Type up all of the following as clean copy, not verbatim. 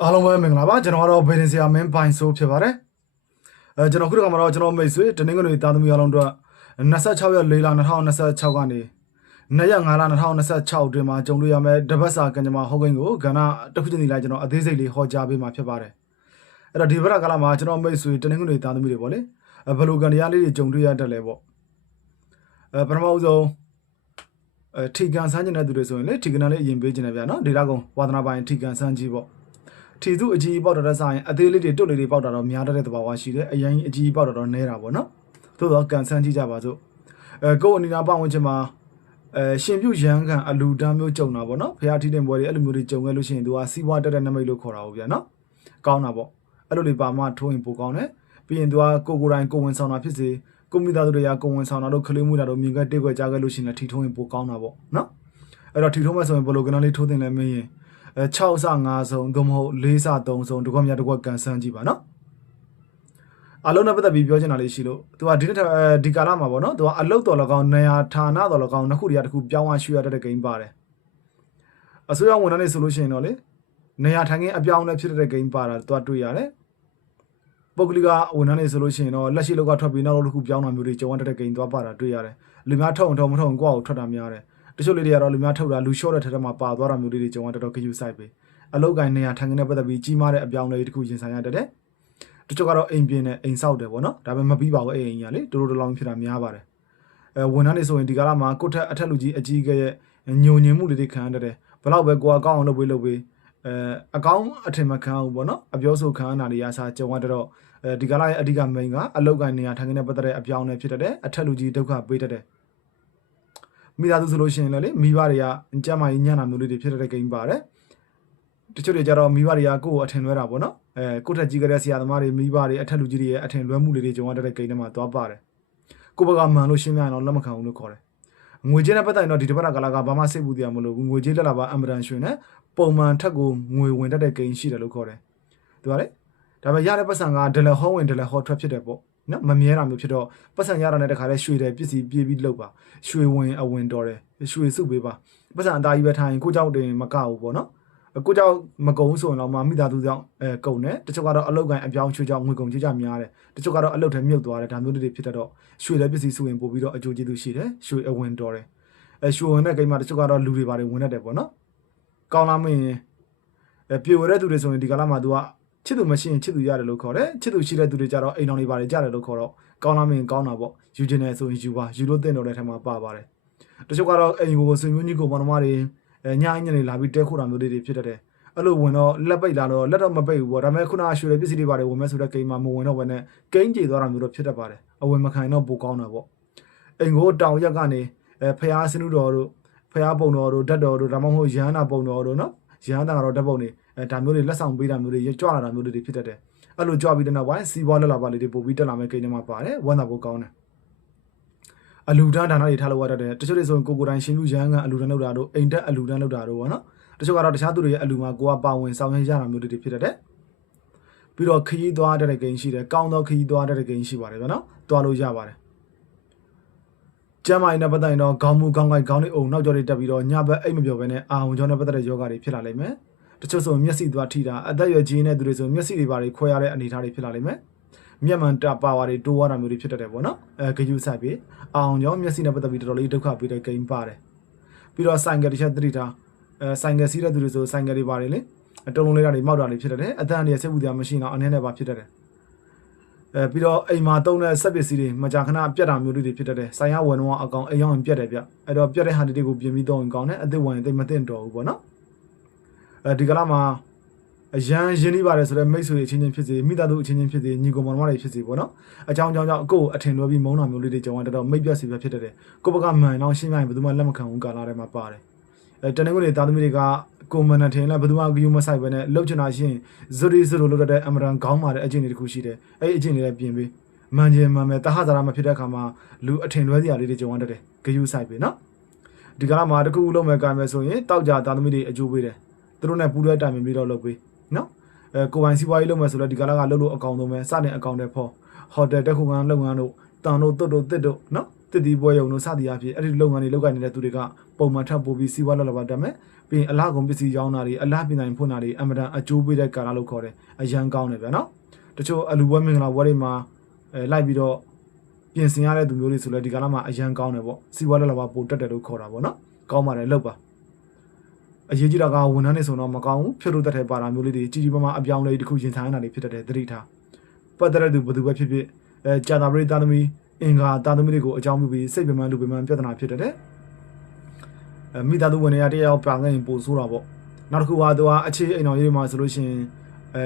အားလုံးပဲမင်္ဂလာပါကျွန်တော်ကတော့ဗေဒင်ဆရာမင်းပိုင်ဆိုးဖြစ်ပါတယ်ကျွန်တော်ခုတခါမှာတော့ကျွန်တော်မိတ်ဆွေတနင်္ဂနွေသားသမီးအားလုံးတို့26ရက်4လ2026ကနေ2ရက်5လ2026အတွင်းမှာကြုံတွေ့ရမယ့်တပတ်စာကံကြမ္မာဟောကိန်းကိုကဏ္ဍတစ်ခုချင်းစီလိုက်ကျွန်တော်အသေးစိတ်လေးဟောကြားပေးမှာဖြစ်ပါတယ်အဲ့တော့ဒီဘက်ကလာမှာကျွန်တော်မိတ်ဆွေတနင်္ဂနွေသားသမီးတွေပေါ့လေဘယ်လိုကံတရားလေးတွေကြုံတွေ့ရတတ်လဲပေါ့ပထမဆုံးထိကန်ဆန်းကျင်တဲ့သူတွေဆိုရင်လေထိကန်လေးအရင်ပေးခြင်းတယ်ဗျာနော်ဒေတာကုံဝါသနာပိုင်းထိကန်ဆန်းကြီးပေါ့ထီစုအကြီးပေါက်တဲ့ဆိုင်အသေးလေးတွေတွတ်လေးတွေပေါက်တာတော့များတဲ့သဘာဝရှိတယ်အရင်အကြီးပေါက်တော့နဲတာပေါ့နော်သို့တော့ကန်ဆန်းကြီးကြပါစို့ကိုယ်အနီနာပတ်ဝန်းကျင်မှာရှင်ပြုရန်ခံအလူတန်းမျိုးကြုံတာပေါ့နော်ဖះထီးတင်ပွဲတွေအဲ့လိုမျိုးတွေကြုံခဲ့လို့ရှိရင်သူကစီးပွားတက်တဲ့နမိတ်လို့ခေါ်တာဟုတ်ဗျာနော်ကောင်းတာပေါ့အဲ့လိုလေးပါမှထိုးရင်ပိုကောင်းတယ်ပြီးရင်သူကကိုတိုင်းကိုဝင်ဆောင်တာဖြစ်စေကိုမိသားစုတွေကကိုဝင်ဆောင်တာတို့ခလေးမှုတာတို့မြင်ခဲ့တိတ်ခွက်ကြားခဲ့လို့ရှိရင်ထီထိုးရင်ပိုကောင်းတာပေါ့နော်အဲ့တော့ထီထိုးမဲ့ဆိုရင်ဘယ်လိုကနလေးထိုးတင်လဲမင်းရင်6စ5ဆုံးသို့မဟုတ်4စ3ဆုံးတကွက်မြတ်တကွက်ကန်ဆန်းကြည့်ပါနော်အလုံးနဲ့ပတ်သက်ပြီးပြောချင်တာလေးရှိလို့သူကဒီကာလမှာပေါ့နော်သူကအလုတ်တော်လကောင်နေရာဌာနတော်လကောင်နှစ်ခုတည်းတစ်ခုပြောင်းသွားရွှေ့ရတဲ့ဂိမ်းပါတယ်အစိုးရဝန်ထမ်းတွေဆိုလို့ရှိရင်တော့လေနေရာထိုင်ခင်းအပြောင်းလဲဖြစ်တဲ့ဂိမ်းပါတာသူကတွေ့ရတယ်ပုဂ္ဂလိကဝန်ထမ်းတွေဆိုလို့ရှိရင်တော့လက်ရှိလောက်ကထွက်ပြီးနောက်တစ်ခုပြောင်းတာမျိုးတွေကြုံရတဲ့ဂိမ်းသွားပါတာတွေ့ရတယ်လူများထုံထုံမထုံကိုယ့်အောင်ထွက်တာများတယ်တချို့လေးတွေကတော့လူများထုတ်တာလူလျှော့တဲ့ထက်မှာပါသွားတာမျိုးတွေကြုံရတော့ခယူဆိုင်ပဲအလောက်ကိုင်းနေရာထိုင်ခင်းနဲ့ပတ်သက်ပြီးကြီးမားတဲ့အပြောင်းလဲတစ်ခုရင်ဆိုင်ရတဲ့တချို့ကတော့အိမ်ပြင်းနဲ့အိမ်ဆောက်တယ်ပေါ့နော်ဒါပေမဲ့မပြီးပါဘူးအိမ်ကြီးကလေတိုးတိုးလောင်းဖြစ်တာများပါတယ်ဝန်ထမ်းတွေဆိုရင်ဒီကာလမှာကိုယ့်ထက်အထက်လူကြီးအကြီးကရဲ့ညုံညင်မှုတွေခံရတယ်ဘလောက်ပဲကိုယ်အကောင်းအောင်လုပ်ပေးအကောင်းအထင်မခံဘူးပေါ့နော်အပြောဆိုခံရတာတွေအစားကြုံရတော့ဒီကာလရဲ့အဓိကမိန်ကအလောက်ကိုင်းနေရာထိုင်ခင်းနဲ့ပတ်သက်တဲ့အပြောင်းလဲဖြစ်တဲ့အထက်လူကြီးဒုက္ခပေးတဲ့မိသားစုဆိုလို့ရှိရင်လည်းမိဘတွေကကြမ်းမာရေးညံ့တာမျိုးလေးတွေဖြစ်တဲ့ကိန်းပါတယ်တချို့တွေကြတော့မိဘတွေကကိုယ့်ကိုအထင်လွဲတာပေါ့နော်ကိုယ့်ထက်ကြီးကြတဲ့ဆရာသမားတွေမိဘတွေအထက်လူကြီးတွေရဲ့အထင်လွဲမှုတွေကြုံရတဲ့ကိန်းတွေမှာသွားပါတယ်ကိုယ့်ဘက်ကမှန်လို့ရှင်းပြရင်တော့လက်မခံဘူးလို့ခေါ်တယ်ငွေကြေးနဲ့ပတ်သက်ရင်တော့ဒီတစ်ပတ်ကလာကဘာမှစိတ်ပူတရားမလို့ဘူးငွေကြေးလက်လာပါအမရန်ရွှေနဲ့ပုံမှန်ထက်ကိုငွေဝင်တတ်တဲ့ကိန်းရှိတယ်လို့ခေါ်တယ်သူကလေဒါပေမဲ့ရတဲ့ပတ်စံကဒလဟောဝင်ဒလဟောထွက်ဖြစ်တယ်ပေါ့နော်မမြဲတာမျိုးဖြစ်တော့ပတ်စံရတာနဲ့တခါလဲရွှေတယ်ပစ္စည်းပြေးပြီးလောက်ပါရွှေဝင်အဝင်တော်တယ်ရွှေစုပေးပါပတ်စံအသားကြီးပဲထားရင်ကိုเจ้าတင်မကဘူးပေါ့နော်ကိုเจ้าမကုံဆိုရင်တော့မိသားစုကြောင့်ကုံတယ်တချို့ကတော့အလုတ်ကန်အပြောင်းရွှေကြောင့်ငွေကုန်ကြေးကြများတယ်တချို့ကတော့အလုတ်ထဲမြုပ်သွားတယ်ဒါမျိုးတွေဖြစ်တတ်တော့ရွှေတဲ့ပစ္စည်းစုရင်ပို့ပြီးတော့အကျိုးကျေးဇူးရှိတယ်ရွှေအဝင်တော်တယ်ရွှေဝင်တဲ့ကိန်းမှာတချို့ကတော့လူတွေပါတယ်ဝင်တတ်တယ်ပေါ့နော်ကောင်းလားမင်းပြေဝဲတဲ့သူတွေဆိုရင်ဒီကာလမှာသူကချစ်သူမရှိရင်ချစ်သူရတယ်လို့ခေါ်တယ်ချစ်သူရှိတဲ့သူတွေကြတော့အိမ်တော်တွေပါတယ်ကြတယ်လို့ခေါ်တော့ကောင်းလားမင်းကောင်းတာပေါ့ယူခြင်းနဲ့ဆိုရင်ယူပါယူလို့တင်တော်တဲ့ထက်မှာပါပါတယ်တချို့ကတော့အိမ်ကိုဆွေမျိုးကြီးကိုဘောနမတွေညအိညနေလာပြီးတဲခိုးတာမျိုးတွေဖြစ်တတ်တယ်အဲ့လိုဝင်တော့လက်ပိတ်လာတော့လက်တော့မပိတ်ဘူးပေါ့ဒါပေမဲ့ခုနရွှေတဲ့ပစ္စည်းတွေပါတယ်ဝင်မဲ့ဆိုတဲ့ကိန်းမှာမဝင်တော့ဘဲနဲ့ကိန်းကြေသွားတာမျိုးတော့ဖြစ်တတ်ပါတယ်အဝင်မခံတော့ပိုကောင်းတာပေါ့အိမ်ကိုတောင်ရက်ကနေဖျားစနုတော်တို့ဖျားပုံတော်တို့ဓာတ်တော်တို့ဒါမှမဟုတ်ရဟန္တာပုံတော်တို့နော်ရဟန္တာကတော့ဓာတ်ပုံတွေဒါမျိုးတွေလက်ဆောင်ပေးတာမျိုးတွေကြွလာတာမျိုးတွေဖြစ်တတ်တယ်အဲ့လိုကြွပြီးတဲ့နောက်ပိုင်းစီးပွားလက်လာပါလေးတွေပို့ပြီးတက်လာမဲ့ကိန်းတွေမှာပါတယ်ဝမ်းသာဖို့ကောင်းတယ်အလူတန်းဒါနတွေထားလို့ရတတ်တယ်တချို့တွေဆိုရင်ကိုတိုင်းရှင်းပြရန်ကအလူတန်းလောက်တာတို့အိမ်တက်အလူတန်းလောက်တာတို့ပေါ့နော်တချို့ကတော့တခြားသူတွေရဲ့အလူမှာကိုကပါဝင်ဆောင်ရွက်ရတာမျိုးတွေဖြစ်တတ်တယ်ပြီးတော့ခရီးသွားတဲ့ကိန်းရှိတယ်ကောင်းသောခရီးသွားတဲ့ကိန်းရှိပါတယ်ဗျာနော်သွားလို့ရပါတယ်ကျမ်းမာရေးနဲ့ပတ်သက်ရင်တော့ခေါင်းမူခေါင်းကိုက်ခေါင်းလေးအုံနောက်ကျော်တွေတက်ပြီးတော့ညဘက်အိတ်မပြောဘဲနဲ့အာရုံကြောနဲ့ပတ်သက်တဲ့ယောဂတွေဖြစ်လာလိမ့်မယ်တချို့ဆိုမျက်စိသွားထိတာအသက်ရွယ်ကြီးနေတဲ့သူတွေဆိုမျက်စိတွေပါတွေခွဲရတဲ့အနေအထားတွေဖြစ်လာလိမ့်မယ်မျက်မှန်တာပါဝါတွေတိုးသွားတာမျိုးတွေဖြစ်တတ်တယ်ပေါ့နော်ဂယုဆိုင်ပြီးအောင်ကြောင့်မျက်စိနဲ့ပတ်သက်ပြီးတော်တော်လေးဒုက္ခပေးတဲ့ဂိမ်းပါတယ်ပြီးတော့ဆိုင်ကယ်တစ်ချက်သတိထားဆိုင်ကယ်စီးတဲ့သူတွေဆိုဆိုင်ကယ်တွေပါတယ်လေတုံးလုံးလေးတာတွေမောက်တာတွေဖြစ်တတ်တယ်အသက်အန္တရာယ်စိတ်ဝူတရားမရှိတော့အနေနဲ့ပါဖြစ်တတ်တယ်ပြီးတော့အိမ်မှာတုံးတဲ့စက်ပစ္စည်းတွေမကြာခဏပြတ်တာမျိုးတွေဖြစ်တတ်တယ်ဆိုင်ရဝင်တော့အကောင်အိမ်ရောက်ရင်ပြတ်တယ်ဗျအဲ့တော့ပြတ်တဲ့ဟာတွေကိုပြင်ပြီးတော့ရင်ကောင်းတယ်အသက်ဝင်ရင်သိမသိမတော်ဘူးပေါ့နော်ဒီကလာမှာအရန်ရင်းနှီးပါတယ်ဆိုတော့မိတ်ဆွေအချင်းချင်းဖြစ်စေမိသားစုအချင်းချင်းဖြစ်စေညီကောင်မောင်နှမတွေဖြစ်စေပေါ့နော်အကြောင်းကိုအထင်လွဲပြီးမုန်းတာမျိုးလေးတွေကြောင်းတော့မိတ်ပြစီပဲဖြစ်တတ်တယ်ကိုဘကမှန်တော့ရှင်းပြရင်ဘယ်သူမှလက်မခံဘူးကာလာထဲမှာပါတယ်တနင်္ဂနွေသားသမီးတွေကကိုမန်နဲ့ထင်လဲဘယ်သူမှဂယုမဆိုင်ပဲနဲ့လှုပ်ချင်တာရှင်းဇူရီဇူလိုလုပ်တဲ့အမရန်ခေါင်းမာတဲ့အကျင့်တွေတခုရှိတယ်အဲ့အကျင့်တွေလည်းပြင်ပြီးမှန်ချင်းမှန်မယ်တဟဇာရမဖြစ်တဲ့အခါမှာလူအထင်လွဲစရာလေးတွေကြောင်းတတ်တယ်ဂယုဆိုင်ပဲနော်ဒီကလာမှာတခုလုံးမဲ့ကြမယ်ဆိုရင်တောက်ကြသားသမီးတွေအကျိုးပေးတယ်သူတို့နဲ့ပူးတွဲတိုင်ပင်ပြီးတော့လုပ်ပေးနော်ကိုပိုင်စီးပွားရေးလုပ်မယ်ဆိုတော့ဒီကလာကလုပ်လို့အကောင်ဆုံးပဲစတင်အကောင်တဲ့ဖို့ဟိုတယ်တက်ခုကန်လုပ်ငန်းတို့တန်တို့တွတ်တို့တစ်တို့နော်တစ်တီပွဲရုံတို့စသည်အဖြစ်အဲ့ဒီလုပ်ငန်းတွေလုပ်ကိုင်နေတဲ့သူတွေကပုံမှန်ထပ်ပို့ပြီးစီးပွားလုပ်လာပါတတ်မယ် ပြီးအလားကုန်ပစ္စည်းရောင်းတာတွေအလားပြင်တိုင်းဖွင့်တာတွေအမတန်အကျိုးပေးတဲ့ကာလလို့ခေါ်တယ်အရန်ကောင်းတယ်ဗျာနော်တချို့အလူပွဲမင်္ဂလာပွဲတွေမှာလိုက်ပြီးတော့ပြင်ဆင်ရတဲ့သူမျိုးတွေဆိုလဲဒီကာလမှာအရန်ကောင်းတယ်ပေါ့စီဝါလက်လာပါပိုတက်တယ်လို့ခေါ်တာပေါ့နော်ကောင်းပါတယ်လောက်ပါအရေးကြီးတာကဝန်ထမ်းတွေဆိုတော့မကောင်းဘူးဖြစ်လို့တက်တဲ့ပါတာမျိုးလေးတွေကြီးကြီးမားမားအပြောင်းလဲတစ်ခုရင်ဆိုင်ရတာတွေဖြစ်တတ်တယ်သတိထားပတ်သက်တဲ့သူဘယ်သူပဲဖြစ်ဖြစ်ကြာတာပရိသတ်သမီးအင်္ဂါတာသမီးတွေကိုအကြောင်းပြုပြီးစိတ်ပင်ပန်းလူပင်ပန်းပြဿနာဖြစ်တတ်တယ်မိသားစုဝင်တွေကတရားပါငယ်ရင်ပို့ဆိုးတာပေါ့နောက်တစ်ခုကသူကအခြေအိမ်တော်ရေးမှာဆိုလို့ရှိရင်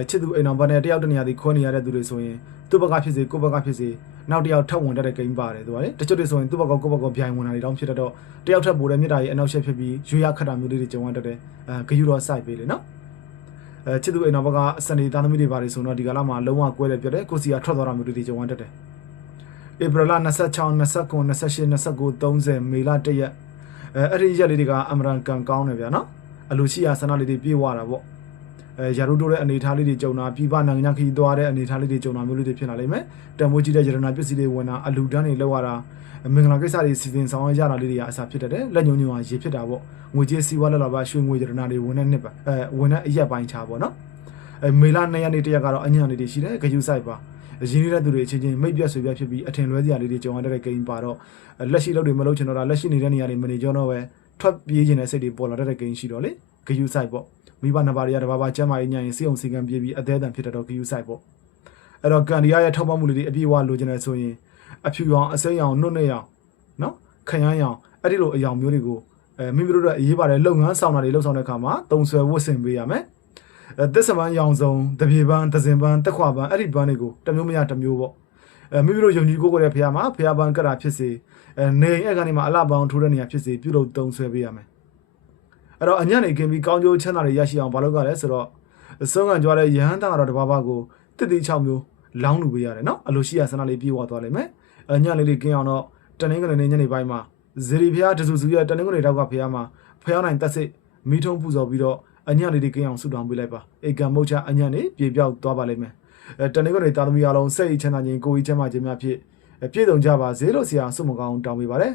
ချစ်သူအိမ်တော်ဘာနဲ့တယောက်တနေရာဒီခွဲနေရတဲ့သူတွေဆိုရင်သူ့ဘက်ကဖြစ်စေကိုယ့်ဘက်ကဖြစ်စေနောက်တယောက်ထပ်ဝင်တတ်တဲ့ဂိမ်းပါတယ်သူကလေတချို့တွေဆိုရင်သူ့ဘက်ကကိုယ့်ဘက်ကဗျိုင်ဝင်တာတွေတောင်းဖြစ်တတ်တော့တယောက်ထပ်ပို့တဲ့မြစ်တာကြီးအနောက်ရှက်ဖြစ်ပြီးရွေးရခတ်တာမျိုးတွေကြုံရတတ်တယ်ဂယူတော့စိုက်ပေးလေနော်ချစ်သူအိမ်တော်ဘက်ကစနေသားသမီးတွေပါတယ်ဆိုတော့ဒီကလာမှာလုံးဝကွဲတယ်ပြတယ်ကိုစီကထွက်သွားတာမျိုးတွေကြုံရတတ်တယ်ဧပြီလ26 29 28 29 30မေလ1ရက်အဲ့ဒီရက်လေးတွေကအမရန်ကန်ကောင်းတယ်ဗျာနော်အလိုရှိရဆန္ဒလေးတွေပြေဝတာပေါ့ရာတို့တို့တဲ့အနေထားလေးတွေကြုံတာပြပနိုင်ငံခီးသွားတဲ့အနေထားလေးတွေကြုံတာမျိုးလေးတွေဖြစ်လာလိမ့်မယ်တံမိုးကြီးတဲ့ရတနာပစ္စည်းတွေဝင်တာအလူတန်းတွေလောက်ရတာမင်္ဂလာကိစ္စတွေစီစဉ်ဆောင်ရတာလေးတွေကအစားဖြစ်တတ်တယ်လက်ညုံညုံရေဖြစ်တာပေါ့ငွေကြေးစီးပွားလက်လာပါရွှေငွေရတနာတွေဝင်တဲ့နှစ်ပါဝင်တဲ့အရက်ပိုင်းချာပေါ့နော်မေလ2ရက်နေ့တရက်ကတော့အညံလေးတွေရှိတယ်ဂယူဆိုင်ပါရင်းနေတဲ့သူတွေအချင်းချင်းမိတ်ပြတ်ဆွေပြတ်ဖြစ်ပြီးအထင်လွဲစရာလေးတွေကြုံရတဲ့ဂိမ်းပါတော့လက်ရှိလုပ်တွေမလုပ်ချင်တော့တာလက်ရှိနေတဲ့နေရာတွေမနေကြတော့ပဲထွက်ပြေးခြင်းတဲ့စိတ်တွေပေါ်လာတဲ့ဂိမ်းရှိတော့လေဂယူဆိုင်ပေါ့မိဘနှစ်ပါးတွေကတဘာဘာကျမ်းမာရေးညံရင်စိအောင်စီကံပြေးပြီးအသေးအံဖြစ်တော့ဂယူဆိုင်ပေါ့အဲ့တော့ကန်ဒီယာရဲ့ထောက်ပံ့မှုလေးတွေအပြည့်အဝလိုချင်တယ်ဆိုရင်အဖြူရောင်အစိမ်းရောင်နှုတ်နဲ့ရောင်နော်ခရမ်းရောင်အဲ့ဒီလိုအယောင်မျိုးတွေကိုမိမိတို့ရဲ့အရေးပါတဲ့လုပ်ငန်းဆောင်တာတွေလုပ်ဆောင်တဲ့အခါမှာတုံဆွဲဝတ်ဆင်ပေးရမယ်သစ္စာပန်းရောင်စုံတပြေပန်းသဇင်ပန်းတက်ခွာပန်းအဲ့ဒီပန်းတွေကိုတမျိုးမရတမျိုးပေါ့မိမိတို့ယုံကြည်ကိုးကွယ်တဲ့ဖရားမှာဖရားပန်းကတာဖြစ်စေနေအဲ့ကနေမှာအလှပန်းထိုးတဲ့နေရာဖြစ်စေပြုလုပ်တုံဆွဲပေးရမယ်အဲ့တော့အညံ့နေခင်ပြီးကောင်းကျိုးချမ်းသာတွေရရှိအောင်ဘာလုပ်ကြလဲဆိုတော့ဆုံးခံကြွားတဲ့ရဟန်းတန်ကတော့တဘာဘာကိုတစ်တိ6မျိုးလောင်းလူပေးရတယ်နော်အလိုရှိရဆန္ဒလေးပြေဝသွားလိမ့်မယ်ညံ့လေးကင်းအောင်တော့တနင်္ဂနွေနေ့ညနေပိုင်းမှာဇေရီဖရားတဆူဆူရဲ့တနင်္ဂနွေတောက်ကဖရားမှာဖရားနိုင်တက်စစ်မိထုံးပူဇော်ပြီးတော့အညံ့လေးတွေကင်းအောင်ဆုတောင်းပေးလိုက်ပါဧကံမုတ်ချအညံ့လေးပြေပြောက်သွားပါလိမ့်မယ်တနင်္ဂနွေသားသမီးအားလုံးစိတ်ချမ်းသာခြင်းကိုယ်ကြီးချမ်းသာခြင်းများဖြင့်ပြည့်စုံကြပါစေလို့ဆရာဆုမကောင်းတောင်းပေးပါတယ်